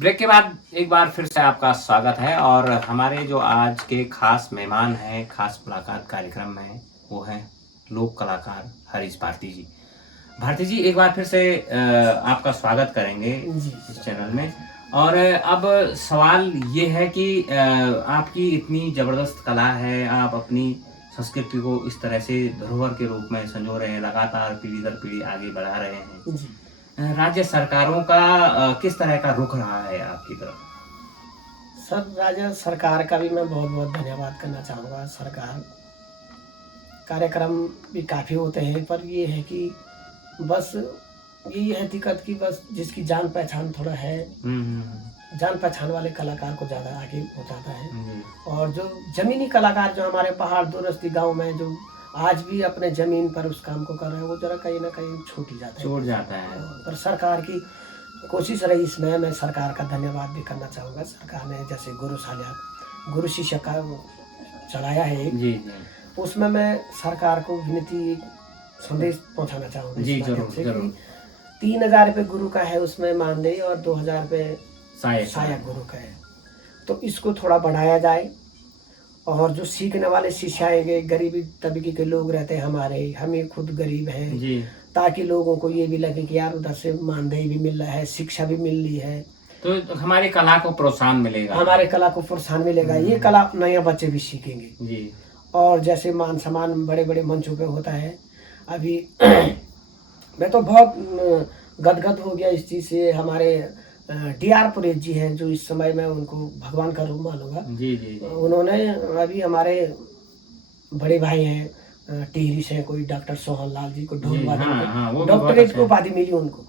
Break के बाद एक बार फिर से आपका स्वागत है और हमारे जो आज के खास मेहमान हैं, खास मुलाकात कार्यक्रम में वो हैं लोक कलाकार हरीश भारती जी। भारती जी एक बार फिर से आपका स्वागत करेंगे जी। इस चैनल में। और अब सवाल ये है कि आपकी इतनी ज़बरदस्त कला है, आप अपनी संस्कृति को इस तरह से धरोहर के रूप में संजो रहे हैं, लगातार पीढ़ी दर पीढ़ी आगे बढ़ा रहे हैं। जी। राज्य सरकारों का किस तरह का रुख रहा है आपकी तरफ? सर, राज्य सरकार का भी मैं बहुत-बहुत धन्यवाद करना चाहूँगा। सरकार कार्यक्रम भी काफ़ी होते हैं, पर ये है कि बस यही है दिक्कत कि बस जिसकी जान पहचान थोड़ा है, जान पहचान वाले कलाकार को ज़्यादा आगे हो जाता है। और जो ज़मीनी कलाकार जो हमारे पहाड़ दूरस्थ गाँव में जो आज भी अपने ज़मीन पर उस काम को कर रहे हैं, वो ज़रा कहीं न कहीं छूट जाता है। पर सरकार की कोशिश रही इसमें, मैं सरकार का धन्यवाद भी करना चाहूँगा। सरकार ने जैसे गुरु शिष्य का चलाया है एक, जी, जी। उसमें मैं सरकार को विनती संदेश पहुँचाना चाहूँगा जी, इस माध्यम ज़रूर, से ज़रूर। कि 3000 रुपये गुरु का है उसमें मानदेय और 2000 रुपये सहायक गुरु का है। तो इसको थोड़ा बढ़ाया जाए और जो सीखने वाले शिष्य आएंगे, गरीबी तबके के लोग रहते हैं हमारे, हम ही खुद गरीब हैं जी। ताकि लोगों को ये भी लगे कि यार उधर से मानदेय भी मिल रहा है, शिक्षा भी मिल रही है, तो हमारी कला को प्रोत्साहन मिलेगा। हमारे कला को प्रोत्साहन मिलेगा, ये कला नए बच्चे भी सीखेंगे। जी। और जैसे मान सम्मान बड़े बड़े मंचों पे होता है अभी मैं तो बहुत गदगद हो गया इस चीज़ से। हमारे डी.आर. पुरेश जी हैं, जो इस समय मैं उनको भगवान का रूप मानूंगा। जी, जी, जी। उन्होंने अभी हमारे बड़े भाई हैं टिहरी से, कोई डॉक्टर सोहन लाल जी को ढोल वादन डॉक्टरेट को उपाधि मिली उनको।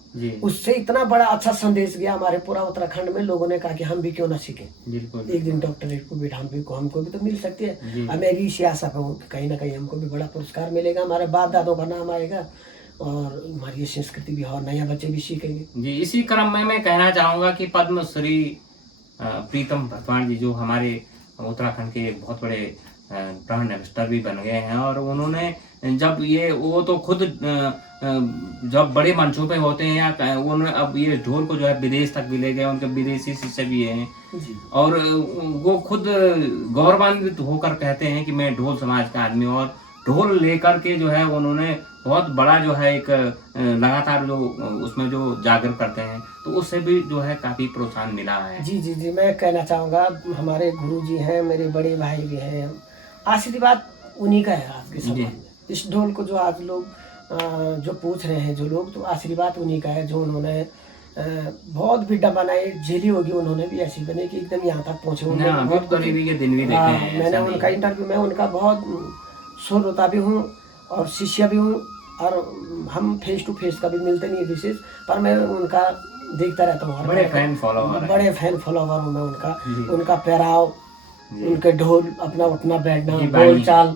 उससे इतना बड़ा अच्छा संदेश गया हमारे पूरा उत्तराखंड में। लोगों ने कहा कि हम भी क्यों ना सीखें, एक दिन डॉक्टरेट को भी हमको भी तो मिल सकती है। अब मैं भी इसी आशा पर हूँ कि कहीं ना कहीं हमको भी बड़ा पुरस्कार मिलेगा, हमारे बाप दादों का नाम आएगा और हमारी ये संस्कृति भी और नया बच्चे भी सीखेंगे। जी, इसी क्रम में मैं कहना चाहूँगा कि पद्मश्री प्रीतम भरतवाण जी जो हमारे उत्तराखंड के बहुत बड़े ब्रांड एम्बेसडर भी बन गए हैं और उन्होंने जब ये वो तो खुद जब बड़े मंचों पे होते हैं या उन्होंने अब ये ढोल को जो है विदेश तक भी ले गए, उनके विदेशी शिष्य भी हैं और वो खुद गौरवान्वित होकर कहते हैं कि मैं ढोल समाज का आदमी, और ढोल लेकर के जो है उन्होंने बहुत बड़ा जो है एक लगातार जो उसमें जो जागरूक करते हैं, तो उससे भी जो है काफ़ी प्रोत्साहन मिला है। जी जी जी, मैं कहना चाहूँगा हमारे गुरु जी हैं, मेरे बड़े भाई भी हैं, आशीर्वाद उन्हीं का है आज के समय में। इस ढोल को जो आज लोग जो पूछ रहे हैं जो लोग, तो आशीर्वाद उन्हीं का है जो उन्होंने बहुत भी बनाई झेली होगी, उन्होंने भी ऐसी बने कि एकदम यहाँ तक पहुँचे। बहुत गरीबी के दिन भी देखे हैं। मैंने उनका इंटरव्यू में उनका बहुत श्रोता भी हूँ और शिष्य भी हूँ, और हम फेस टू फेस कभी मिलते नहीं विशेष, पर मैं उनका देखता रहता हूँ। बड़े फैन फॉलोवर हूँ मैं उनका पहराव, उनके ढोल, अपना उठना बैठना, बोल चाल।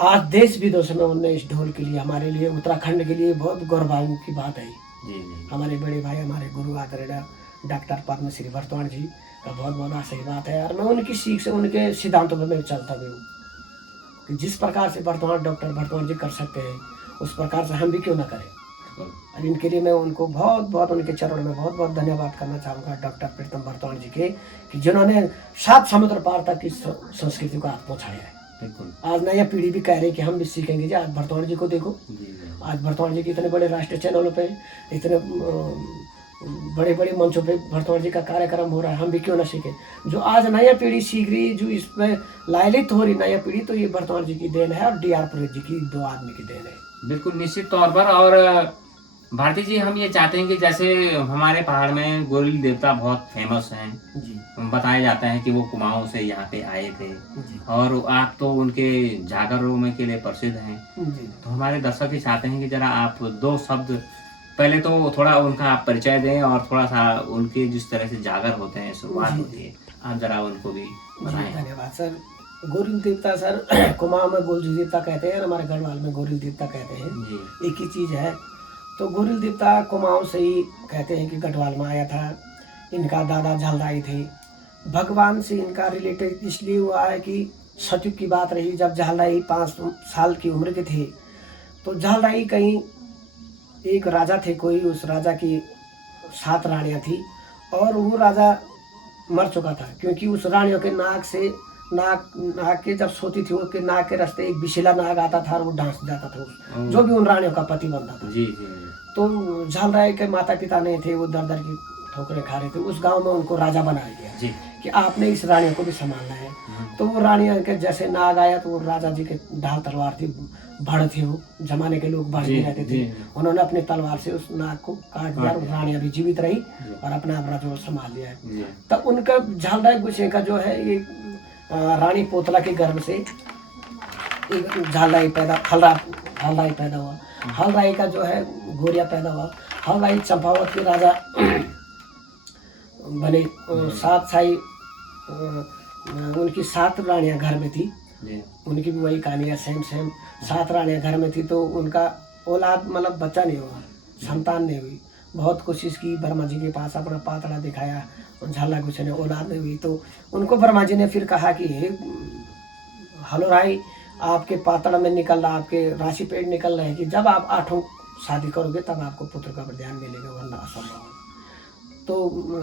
आज देश विदेश में उन्होंने इस ढोल के लिए, हमारे लिए, उत्तराखंड के लिए बहुत गौरवान्वित की बात है। हमारे बड़े भाई, हमारे गुरु आदरणीय डॉक्टर पद्मश्री भरतवाण जी का बहुत बहुत आशीर्वाद है और मैं उनकी सीख से, उनके सिद्धांतों पर मैं चलता भी हूँ कि जिस प्रकार से डॉक्टर भरतवाण जी कर सकते हैं उस प्रकार से हम भी क्यों ना करें। और इनके लिए मैं उनको बहुत उनके चरणों में बहुत धन्यवाद करना चाहूँगा डॉक्टर प्रीतम भरतवाण जी के, कि जिन्होंने 7 समुद्र पार तक इस संस्कृति को हाथ पहुँचाया है। आज नया पीढ़ी भी कह रही है कि हम भी सीखेंगे जी। आज भरतवाण जी को देखो, आज भरतवाण जी के इतने बड़े राष्ट्रीय चैनलों पे, इतने बड़े बड़े मंचों पे भरतवाण जी का कार्यक्रम हो रहा है, हम भी क्यों ना सीखें। जो आज नया पीढ़ी सीख रही, जो इसमें लालित हो रही नया पीढ़ी, तो ये भरतवाण जी की देन है और डी.आर. पुरेश जी की, 2 आदमी की देन है। बिल्कुल निश्चित तौर पर। और भारती जी हम ये चाहते हैं कि जैसे हमारे पहाड़ में गोरिल देवता बहुत फेमस हैं, बताया जाता है कि वो कुमाऊं से यहाँ पे आए थे और आप तो उनके जागरों में के लिए प्रसिद्ध हैं, तो हमारे दर्शक ही चाहते हैं कि जरा आप 2 शब्द पहले तो थोड़ा उनका आप परिचय दें और थोड़ा सा उनके जिस तरह से जागर होते हैं, शुरुआत होती है, आप जरा उनको भी बताएं। धन्यवाद सर। गोरिल देवता सर, कुमाऊं में गोरिल देवता कहते हैं, हमारे गढ़वाल में गोरिल देवता कहते हैं, एक ही चीज़ है। तो गोरिल देवता कुमाऊं से ही कहते हैं कि गढ़वाल में आया था। इनका दादा झालदाई थे, भगवान से इनका रिलेटेड इसलिए हुआ है कि सतयुग की बात रही, जब झालदाई 5 साल की उम्र के थे, तो झालदाई कहीं एक राजा थे कोई, उस राजा की 7 रानियाँ थी और वो राजा मर चुका था, क्योंकि उस रानियों के नाक से नाक के जब सोती थी उसके नाक के रास्ते एक विषैला नाग आता था और वो डांस जाता था, जो भी उन रानियों का पति बनता था। जी जी। तो झाल राय के माता पिता नहीं थे, वो दर दर की ठोकरें खा रहे थे। उस गांव में उनको राजा बनाया गया जी। कि आपने इस रानियों को भी संभालना है। तो वो रानियों के जैसे नाग आया तो वो राजा जी के ढाल तलवार थी, भड़ थी, वो जमाने के लोग भड़ भी रहते थे, उन्होंने अपनी तलवार से उस नाग को काट दिया और रानियां भी जीवित रही और अपना राज्य संभाल लिया है। तब उनका झाल राय गुस्से का जो है ये रानी पोतला के गर्भ से एक झालराई पैदा हलराई पैदा हुआ। हलराई का जो है गोरिया पैदा हुआ। हलराई चंपावत के राजा बने। 7 साई उनकी 7 रानियां घर में थी, उनकी भी वही कहानी है, सेम 7 रानियां घर में थी। तो उनका औलाद मतलब बच्चा नहीं हुआ, संतान नहीं हुई। बहुत कोशिश की, ब्रह्मा जी के पास अपना पातड़ा दिखाया, झाला गुस्से ने औलाद नहीं हुई। तो उनको ब्रह्मा जी ने फिर कहा कि हे हलराई, आपके पातड़ा में निकल रहा, आपके राशि पेड़ निकल रहे हैं कि जब आप 8 शादी करोगे तब आपको पुत्र का वरदान मिलेगा, वरना असंभव है। तो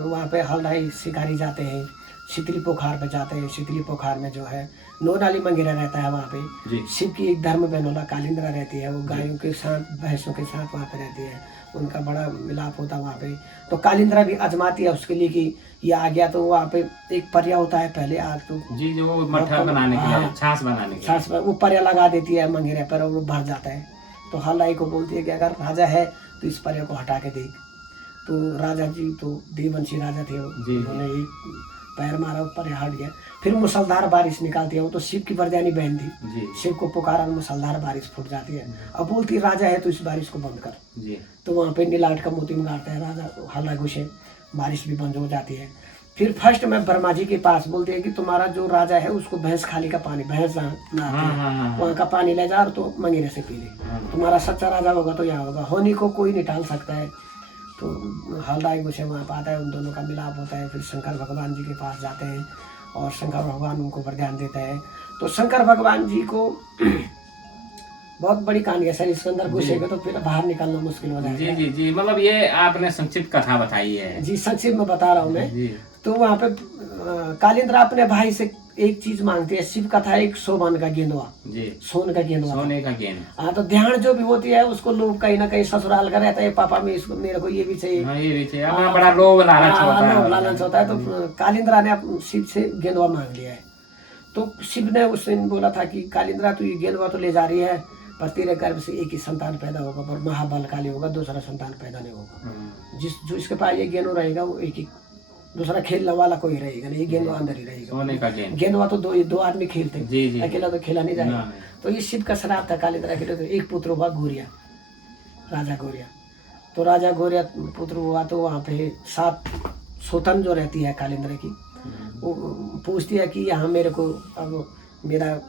वहाँ पे हलराई शिकारी जाते हैं, शीतली पोखार पे जाते हैं। शीतली पोखार में जो है नोनाली मंगेरा रहता है, वहाँ पे शिव की एक धर्म बहनोला कालिंद्रा रहती है, वो गायों के साथ भैंसों के साथ वहाँ पे रहती है, उनका बड़ा मिलाप होता है वहाँ पे। तो कालिंद्रा भी आजमाती है उसके लिए कि ये आ गया। तो वहाँ पे एक परिया होता है पहले, आग तो जी जो वो मट्ठा बनाने के लिए, छाछ बनाने के लिए वो परिया लगा देती है मंगेरे पर और वो भर जाता है। तो हलराई को बोलती है कि अगर राजा है तो इस परिया को हटा के देख। तो राजा जी तो देववंशी राजा थे, उन्होंने एक पैर मारा, ऊपर हट गया। फिर मुसलधार बारिश निकालती है, वो तो शिव की वरदानी बहन थी, शिव को पुकारा, मुसलधार बारिश फूट जाती है। अब बोलती राजा है तो इस बारिश को बंद कर। तो वहाँ पे नीलाट का मोती मारता है राजा हलराई गुस्से, बारिश भी बंद हो जाती है। फिर फर्स्ट में ब्रह्मा जी के पास बोलते हैं कि तुम्हारा जो राजा है उसको भैंस खाली का पानी, भैंस वहाँ का पानी ले जा और तो मंगेरे से पी ले, तुम्हारा सच्चा राजा होगा तो यहाँ होगा, होनी को कोई नहीं टाल सकता है। तो हलराई गुस्से वहाँ पर आता है, उन दोनों का मिलाप होता है। फिर शंकर भगवान जी के पास जाते हैं और शंकर भगवान उनको वरदान देते हैं। तो शंकर भगवान जी को बहुत बड़ी कहानी है सर, इसके अंदर घुसेगा तो फिर बाहर निकलना मुश्किल हो जाएगा। जी जी जी, मतलब ये आपने संक्षिप्त कथा बताई है। जी संक्षिप्त में बता रहा हूँ मैं। तो वहाँ पे कालिंद्रा अपने भाई से एक चीज मांगती है, शिव कथा एक सोबन का गेंदवा, सोने का गेंदवा, सोने का गेंद। हाँ, तो ध्यान जो भी होती है उसको लोग कहीं ना कहीं ससुराल का रहता है, पापा में इसको मेरे को ये भी चाहिए, ये भी चाहिए, बड़ा लोभ लालच होता है। तो कालिंद्रा ने शिव से गेंदवा मांग लिया है। तो शिव ने उससे बोला था कि कालिंद्रा तू ये गेंदवा तो ले जा रही है, पर तेरे गर्भ से एक ही संतान पैदा होगा, पर महाबलशाली होगा, दूसरा संतान पैदा नहीं होगा। जो इसके पास ये गेंदवा रहेगा वो एक ही, दूसरा खेलने वाला कोई रहेगा नहीं, गेंदवा अंदर ही रहेगा। सोने का गेंदवा तो दो आदमी खेलते हैं, अकेला तो खेला नहीं जाएगा। तो ये शिव का श्राप था कालिंद्रा के लिए। तो एक पुत्र हुआ गोरिया, राजा गोरिया। तो राजा गोरिया पुत्र हुआ तो वहाँ पे 7 सोतन जो रहती है कालिंद्रा की, वो पूछती है कि यहाँ मेरे को अब मेरा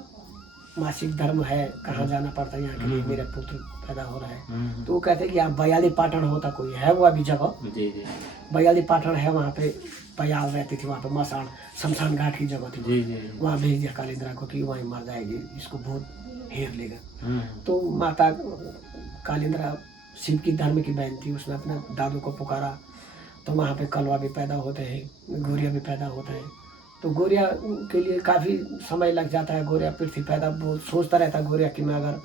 मासिक धर्म है, कहाँ जाना पड़ता है यहाँ के लिए, मेरा पुत्र पैदा हो रहा है। तो वो कहते हैं कि यहाँ बयाली पाटन होता कोई है, वो अभी जगह बयाली पाटन है, वहाँ पे बयाल रहती थी, वहाँ पे मसान शमशान घाट की जगह थी, वहाँ भेज दिया कालिंद्रा को कि वहीं मर जाएगी, इसको भूत घेर लेगा। तो माता कालिंद्रा शिव की धर्म की बहन थी, उसने अपने दादू को पुकारा। तो वहाँ पे कलवा भी पैदा होते हैं, गोरिया भी पैदा होता है। तो गोरिया के लिए काफ़ी समय लग जाता है। गोरिया पृथ्वी पैदा बहुत सोचता रहता है गोरिया कि मैं अगर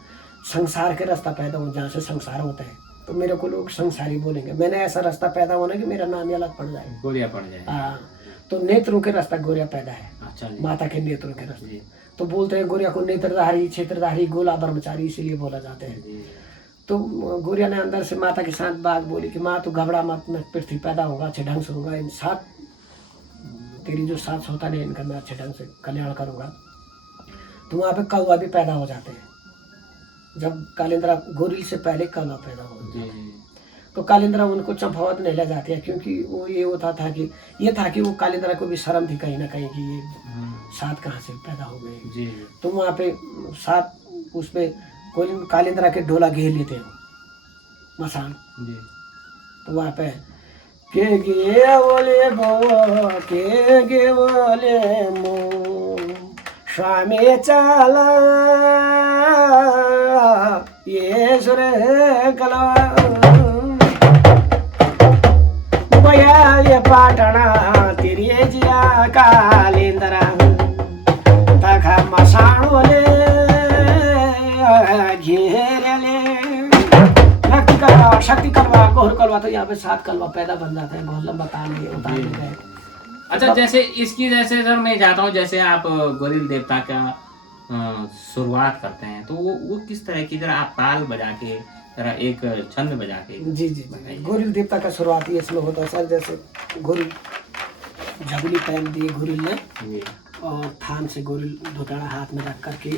संसार के रास्ता पैदा हूँ जहाँ से संसार होता है तो मेरे को लोग संसारी बोलेंगे, मैंने ऐसा रास्ता पैदा होना कि मेरा नाम ही अलग पड़ जाए, गोरिया पड़ जाए। हाँ, तो नेत्रों के रास्ता गोरिया पैदा है। अच्छा, माता के नेत्रों के रास्ते। तो बोलते हैं गोरिया को नेत्रधारी, क्षेत्रधारी, गोला ब्रह्मचारी इसीलिए बोला जाते हैं। तो गोरिया ने अंदर से माता के साथ बात बोली कि माँ तू घबरा मत, मैं पृथ्वी पैदा होगा, अच्छे ढंग से होगा, इन 7 तेरी जो 7 संतान है इनका मैं अच्छे ढंग से कल्याण करूँगा। तो वहाँ पे कौवा भी पैदा हो जाते हैं। जब कालिंद्रा गोरी से पहले कौवा पैदा हो तो कालिंद्रा उनको चंपावत नहीं ले जाती है, क्योंकि वो ये होता था कि ये था कि वो कालिंद्रा को भी शर्म थी कहीं ना कहीं कि ये 7 कहाँ से पैदा हो गए। तो वहाँ पे 7 उसमें कोई कालिंद्रा के ढोला घेर लेते हो मसान। तो वहाँ पे के गे बोले बो के गे बोले मो स्वामी चला ये सुर कला भैया ये पाटना तेरी जिया कालेंदरा तखा मसाणोले घेरेले शक्ति कलवा गोहर कलवा। तो यहाँ पे 7 कलवा पैदा बन जाता है, बहुत लंबा ताल है उतार देता है। अच्छा, जैसे इसकी जैसे सर मैं जाता हूँ, जैसे आप गोरिल देवता का शुरुआत करते हैं तो वो किस तरह की, जरा आप ताल बजा के जरा एक छंद बजा के। जी जी जी, गोरिल देवता का शुरुआत ही इसमें होता है सर। जैसे गोरिल झगली पहन दिए गोरिल ने और थान से गोरिल धोताड़ा हाथ में रख करके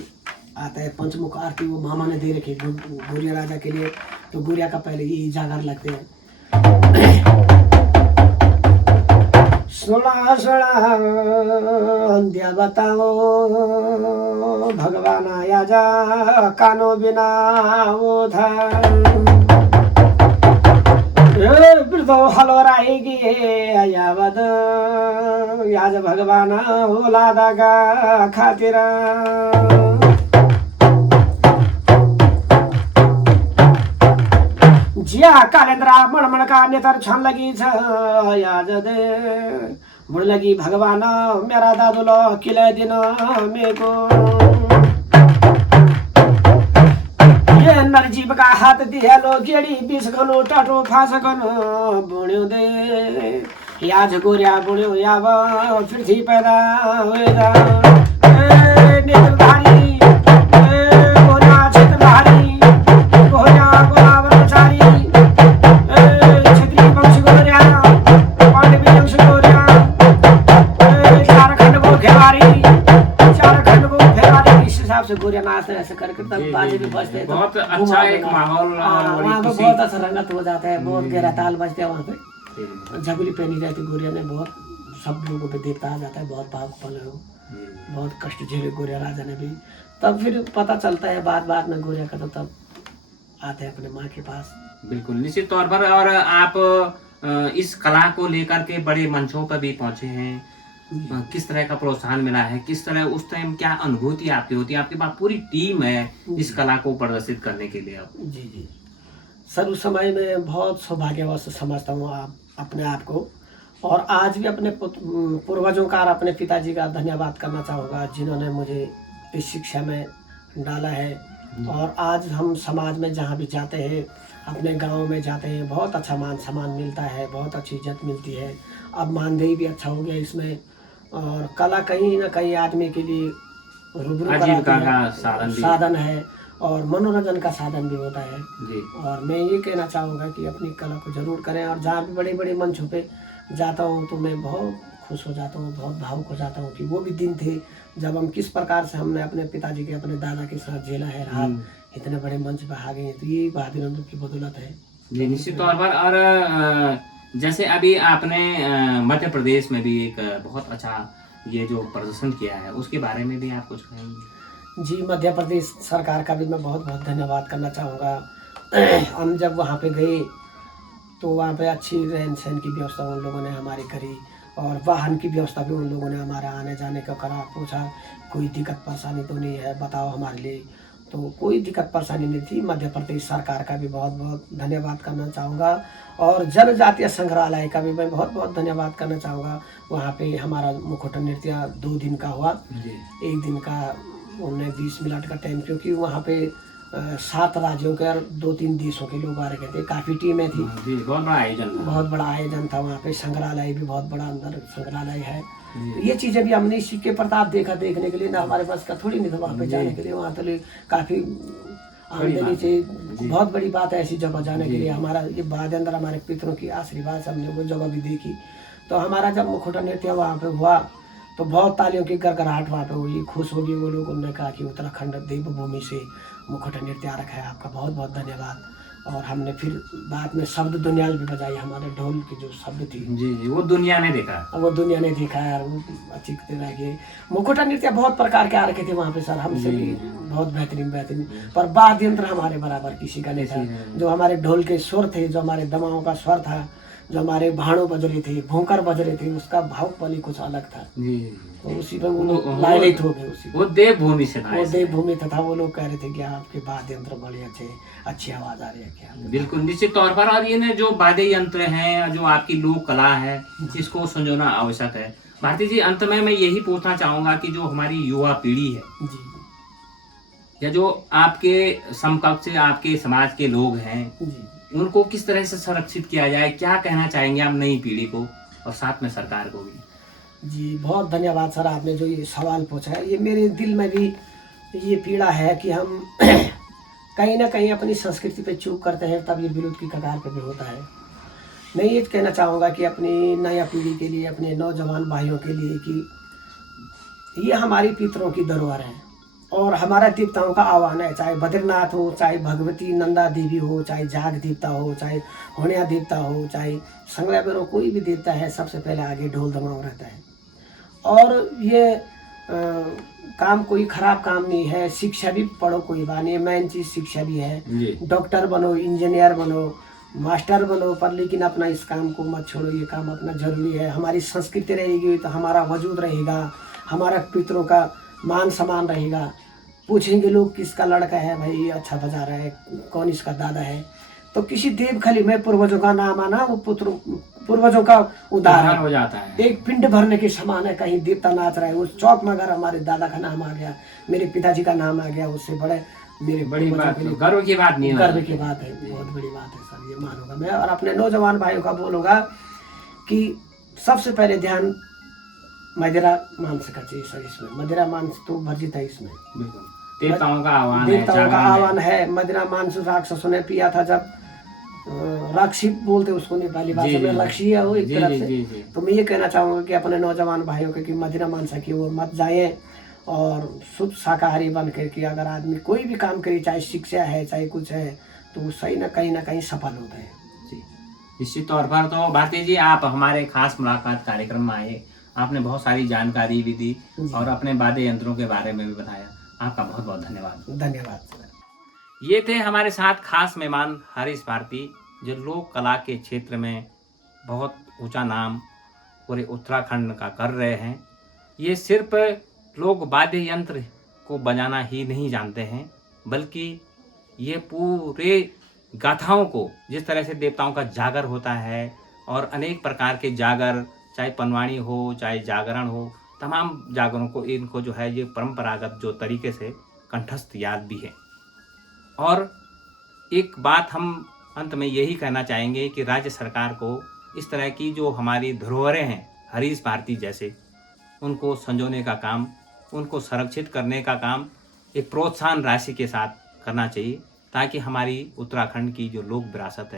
आता है। पंचमुख आरती वो मामा ने दे रखी गोरिया राजा के लिए, तो गोरिया का पहले ही जागर लगते हैं। सुना सुना अंध्या बताओ भगवान आया जा कानो बिना वो था वृद्धो हलोराएगी यावद याज भगवान होला दागा खातिर जिया कालेंद्रा मणमण का नेतर छन लगी छ याज दे मुड़ लगी भगवान मेरा दादुलो किले दिन मेको ये नरजीव का हाथ दिया लो गेड़ी 20 गनो टाटो फांस गनो बुण्यो दे याज गोरिया बुण्यो याव पृथ्वी पैदा होएगा नेत्रधारी गोरिया क्षेत्रधारी गोरिया गोलावरचारी क्षत्रिय वंश गोरिया पांडवी वंश गोरिया झारखंड को घेवारी झारखंड को घेवारी। इस हिसाब से गोरिया नाचते ऐसे करके तब बाजे भी बजते हैं। बहुत अच्छा एक माहौल वहाँ पे बहुत अच्छा रंगत हो जाता है, बहुत गहरा ताल बजते हैं वहाँ पे। झगली पहनी रहती गोरिया ने, बहुत सब लोगों पे देवता आ जाता है, बहुत भावुकपन है, बहुत कष्ट झेले गोरिया राजा ने भी। तब फिर पता चलता है बाद में गोरिया का, तो तब आते हैं अपने माँ के पास। बिल्कुल निश्चित तौर पर। और आप इस कला को लेकर के बड़े मंचों पर भी पहुंचे हैं, किस तरह का प्रोत्साहन मिला है, किस तरह उस टाइम क्या अनुभूति आपकी होती है? आपके पास पूरी टीम है इस कला को प्रदर्शित करने के लिए। जी जी सर, उस समय में बहुत सौभाग्यवश समझता हूँ अपने आप को, और आज भी अपने पूर्वजों का और अपने पिताजी का धन्यवाद करना चाहूँगा जिन्होंने मुझे इस शिक्षा में डाला है। और आज हम समाज में जहाँ भी जाते हैं, अपने गांव में जाते हैं, बहुत अच्छा मान सम्मान मिलता है, बहुत अच्छी इज्जत मिलती है। अब मानदेय भी अच्छा हो गया इसमें, और कला कहीं ना कहीं आदमी के लिए रूबरू का साधन है और मनोरंजन का साधन भी होता है जी। और मैं ये कहना चाहूँगा कि अपनी कला को जरूर करें। और जहाँ भी बड़े बड़े मंचों पे जाता हूँ तो मैं बहुत खुश हो जाता हूँ, बहुत भावुक हो जाता हूँ कि वो भी दिन थे जब हम किस प्रकार से हमने अपने पिताजी के, अपने दादा के साथ झेला है रात, इतने बड़े मंच पर आ गए हैं। तो ये बहादुर की बदौलत है जी, निश्चित तौर पर। और जैसे अभी आपने मध्य प्रदेश में भी एक बहुत अच्छा ये जो प्रदर्शन किया है, उसके बारे में भी आप कुछ कहेंगे? जी, मध्य प्रदेश सरकार का भी मैं बहुत बहुत धन्यवाद करना चाहूँगा। हम जब वहाँ पे गए तो वहाँ पे अच्छी रहन सहन की व्यवस्था उन लोगों ने हमारी करी, और वाहन की व्यवस्था भी उन लोगों ने हमारा आने जाने का करा। पूछा कोई दिक्कत परेशानी तो नहीं है, बताओ हमारे लिए। तो कोई दिक्कत परेशानी नहीं थी। मध्य प्रदेश सरकार का भी बहुत बहुत धन्यवाद करना चाहूँगा, और जनजातीय संग्रहालय का भी मैं बहुत बहुत धन्यवाद करना चाहूँगा। वहाँ पे हमारा मुखौटा नृत्य 2 दिन का हुआ। एक दिन का उन्होंने 20 मिनट का टाइम, क्योंकि वहाँ पे 7 राज्यों के और 2-3 देशों के लोग आ रहे थे, काफ़ी टीमें थी। बहुत बड़ा आयोजन था वहाँ पे। संग्रहालय भी बहुत बड़ा अंदर संग्रहालय है। ये चीज़ें भी हमने सिक्के प्रताप देखने के लिए ना, हमारे पास का थोड़ी नहीं था वहाँ पे जाने के लिए। वहाँ तो काफ़ी आमदनी से बहुत बड़ी बात है ऐसी जगह जाने के लिए। हमारा ये बाद अंदर हमारे पितरों की आशीर्वाद से हमने वो जगह भी देखी। तो हमारा जब मुखौटा नृत्य वहाँ पे हुआ तो बहुत तालियों की गड़गड़ाहट वहाँ पे हुई, खुश हो गई वो लोग। उन्होंने कहा कि उत्तराखंड देवभूमि से मुखौटा नृत्य आ रखा है, आपका बहुत बहुत धन्यवाद। और हमने फिर बाद में शब्द दुनिया भी बजाई, हमारे ढोल की जो शब्द थी जी, वो दुनिया ने देखा, यार, वो अच्छी तरह के मुखौटा नृत्य बहुत प्रकार के आ रखे थे वहाँ पे सर। हमसे भी बहुत बेहतरीन पर वाद्य यंत्र हमारे बराबर किसी का नहीं था। जो हमारे ढोल के स्वर थे, जो हमारे दमाओं का स्वर था, जो हमारे भाड़ों बज रहे थे, भोंकर बज रहे थे, उसका भाव वाली कुछ अलग था। जी तो उसी में वो लोग लालित हो गए। उसी वो देवभूमि से था वो ऐसे। देवभूमि था। वो लोग कह रहे थे कि आपके वाद्य यंत्र बड़े अच्छी आवाज आ रही है क्या। बिल्कुल निश्चित तौर पर। और ये ने जो वाद्य यंत्र हैं, जो आपकी लोक कला है, इसको संजोना आवश्यक है। भारती जी, अंत में मैं यही पूछना चाहूंगा कि जो हमारी युवा पीढ़ी है जी या जो आपके समकक्ष आपके समाज के लोग हैं, जी उनको किस तरह से संरक्षित किया जाए, क्या कहना चाहेंगे आप नई पीढ़ी को और साथ में सरकार को भी? जी, बहुत धन्यवाद सर, आपने जो ये सवाल पूछा है। ये मेरे दिल में भी ये पीड़ा है कि हम कहीं ना कहीं अपनी संस्कृति पे चूक करते हैं, तब ये विरोध की कगार पे भी होता है। मैं ये कहना चाहूँगा कि अपनी नया पीढ़ी के लिए, अपने नौजवान भाइयों के लिए, कि ये हमारी पितरों की धरोहर है और हमारा देवताओं का आह्वान है। चाहे बद्रीनाथ हो, चाहे भगवती नंदा देवी हो, चाहे जाग देवता हो, चाहे होनिया देवता हो, चाहे संगलाबर हो, कोई भी देवता है, सबसे पहले आगे ढोल दमाऊ रहता है। और ये काम कोई खराब काम नहीं है। शिक्षा भी पढ़ो, कोई बात नहीं, मेन चीज़ शिक्षा भी है। डॉक्टर बनो, इंजीनियर बनो, मास्टर बनो, पर लेकिन अपना इस काम को मत छोड़ो। ये काम अपना जरूरी है। हमारी संस्कृति रहेगी तो हमारा वजूद रहेगा, हमारा पितरों का मान सम्मान रहेगा। पूछेंगे लोग किसका लड़का है भाई, ये अच्छा बजा रहा है, कौन इसका दादा है, तो किसी देवखली में पूर्वजों का नाम आना वो पूर्वजों का उदाहरण हो जाता है। एक पिंड भरने के समान है। कहीं देवता नाच रहा है, उस चौक में अगर हमारे दादा का नाम आ गया, मेरे पिताजी का नाम आ गया, उससे बड़े मेरे बड़ी बात, गर्व की बात नहीं है। गर्व की बात है, बहुत बड़ी बात है सर, ये मानूंगा मैं। और अपने नौजवान भाइयों का बोलूँगा कि सबसे पहले ध्यान मदिरा मांस का चाहिए सर। इसमें मदिरा मांस तो वर्जित है। इसमें बिल्कुल देवताओं का आह्वान है, देवताओं का आह्वान है। मदिरा मांस राक्षसों ने पिया था जब, राक्षी बोलते उसको नेपाली भाषा में, रक्षी है वो एक तरफ से। तो मैं ये कहना चाहूँगा कि अपने नौजवान भाइयों के कि मदिरा मांसा की ओर मत जाए और शुद्ध शाकाहारी बन करके अगर आदमी कोई भी काम करे, चाहे शिक्षा है चाहे कुछ है, तो वो सही ना कहीं सफल होता है। निश्चित तौर पर। तो भारती जी, आप हमारे खास मुलाकात कार्यक्रम में आए, आपने बहुत सारी जानकारी भी दी और अपने वाद्य यंत्रों के बारे में भी बताया। आपका बहुत बहुत धन्यवाद। धन्यवाद। ये थे हमारे साथ खास मेहमान हरीश भारती, जो लोक कला के क्षेत्र में बहुत ऊंचा नाम पूरे उत्तराखंड का कर रहे हैं। ये सिर्फ लोग वाद्य यंत्र को बजाना ही नहीं जानते हैं, बल्कि ये पूरे गाथाओं को, जिस तरह से देवताओं का जागर होता है और अनेक प्रकार के जागर, चाहे पनवाणी हो चाहे जागरण हो, तमाम जागरों को इनको जो है ये परंपरागत जो तरीके से कंठस्थ याद भी है। और एक बात हम अंत में यही कहना चाहेंगे कि राज्य सरकार को इस तरह की जो हमारी धरोहरें हैं हरीश भारती जैसे, उनको संजोने का काम, उनको संरक्षित करने का काम एक प्रोत्साहन राशि के साथ करना चाहिए, ताकि हमारी उत्तराखंड की जो लोक विरासत है